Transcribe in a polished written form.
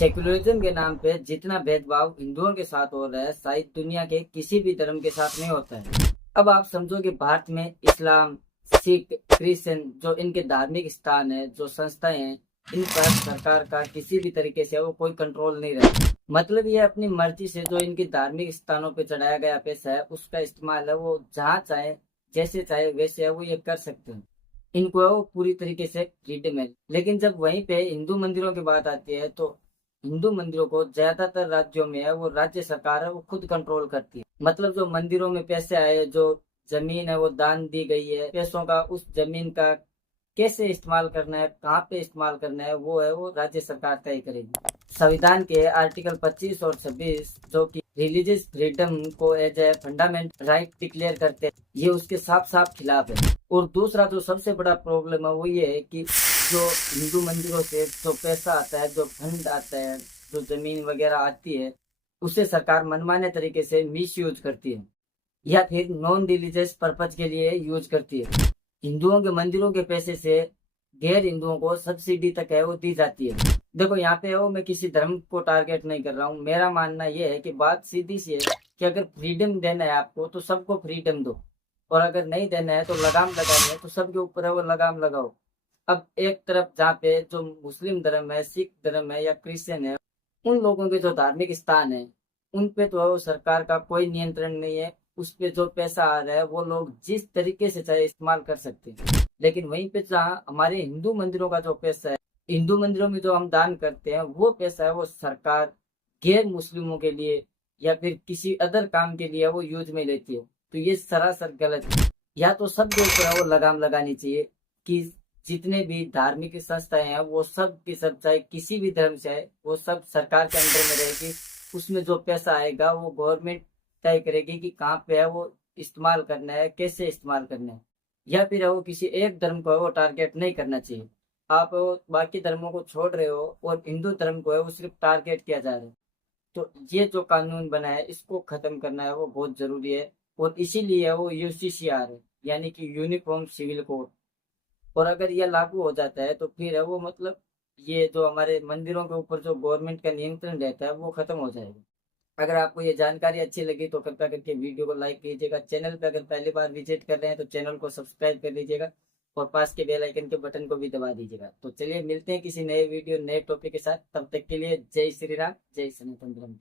Secularism के नाम पे जितना भेदभाव हिंदुओं के साथ हो रहा है शायद दुनिया के किसी भी धर्म के साथ नहीं होता है। अब आप समझो कि भारत में इस्लाम, सिख, क्रिश्चियन जो इनके धार्मिक स्थान है, जो संस्थाएं हैं, इन पर सरकार का किसी भी तरीके से वो कोई कंट्रोल नहीं रहता। मतलब ये अपनी मर्जी से जो इनके धार्मिक स्थानों पे चढ़ाया गया पैसा है उसका इस्तेमाल है वो जहाँ चाहे जैसे चाहे वैसे है वो ये कर सकते हैं। इनको वो पूरी तरीके से फ्रीडम है। लेकिन जब वहीं पे हिंदू मंदिरों की बात आती है तो हिंदू मंदिरों को ज्यादातर राज्यों में है वो राज्य सरकार है वो खुद कंट्रोल करती है। मतलब जो मंदिरों में पैसे आए, जो जमीन है वो दान दी गई है, पैसों का उस जमीन का कैसे इस्तेमाल करना है, कहाँ पे इस्तेमाल करना है, वो है वो राज्य सरकार तय करेगी। संविधान के आर्टिकल 25 और 26 जो कि रिलीजियस फ्रीडम को as a fundamental right declare करते हैं, ये उसके साफ साफ खिलाफ है। और दूसरा जो सबसे बड़ा प्रॉब्लम है वो ये है कि जो हिंदू मंदिरों से जो पैसा आता है, जो फंड आता है, जो जमीन वगैरह आती है, उसे सरकार मनमाने तरीके से मिस यूज करती है या फिर नॉन रिलीजियस पर्पज के लिए यूज करती है। हिंदुओं के मंदिरों के पैसे से गैर हिंदुओं को सब्सिडी तक है वो दी जाती है। देखो यहाँ पे वो मैं किसी धर्म को टारगेट नहीं कर रहा हूँ। मेरा मानना ये है कि बात सीधी सी है कि अगर फ्रीडम देना है आपको तो सबको फ्रीडम दो, और अगर नहीं देना है तो लगाम लगानी है तो सबके ऊपर है वो लगाम लगाओ। अब एक तरफ जहाँ पे जो मुस्लिम धर्म है, सिख धर्म है या क्रिश्चियन है, उन लोगों के जो धार्मिक स्थान है उन पे तो सरकार का कोई नियंत्रण नहीं है। उस पे जो पैसा आ रहा है वो लोग जिस तरीके से चाहे इस्तेमाल कर सकते हैं। लेकिन वहीं पे जहाँ हमारे हिंदू मंदिरों का जो पैसा है, हिंदू मंदिरों में जो हम दान करते हैं वो पैसा है वो सरकार गैर मुस्लिमों के लिए या फिर किसी अदर काम के लिए वो यूज में लेती है। तो ये सरासर गलत है। या तो सबके ऊपर है वो लगाम लगानी चाहिए कि जितने भी धार्मिक संस्थाएं हैं वो सब की सब, चाहे किसी भी धर्म से है, वो सब सरकार के अंडर में रहेगी। उसमें जो पैसा आएगा वो गवर्नमेंट तय करेगी कि कहाँ पे है वो इस्तेमाल करना है, कैसे इस्तेमाल करना है। या फिर है वो किसी एक धर्म को है वो टारगेट नहीं करना चाहिए। आप वो बाकी धर्मों को छोड़ रहे हो और हिंदू धर्म को है वो सिर्फ टारगेट किया जा रहा है। तो ये जो कानून बना है इसको खत्म करना है वो बहुत जरूरी है। और इसीलिए वो यूसीसीआर है, यानी कि यूनिफॉर्म सिविल कोड। और अगर ये लागू हो जाता है तो फिर है वो मतलब ये जो हमारे मंदिरों के ऊपर जो गवर्नमेंट का नियंत्रण रहता है वो खत्म हो जाएगा। अगर आपको ये जानकारी अच्छी लगी तो कृपया करके वीडियो को लाइक कीजिएगा। चैनल पे अगर पहली बार विजिट कर रहे हैं तो चैनल को सब्सक्राइब कर लीजिएगा और पास के बेल आइकन के बटन को भी दबा दीजिएगा। तो चलिए मिलते हैं किसी नए वीडियो नए टॉपिक के साथ। तब तक के लिए जय श्री राम, जय सनातन धर्म।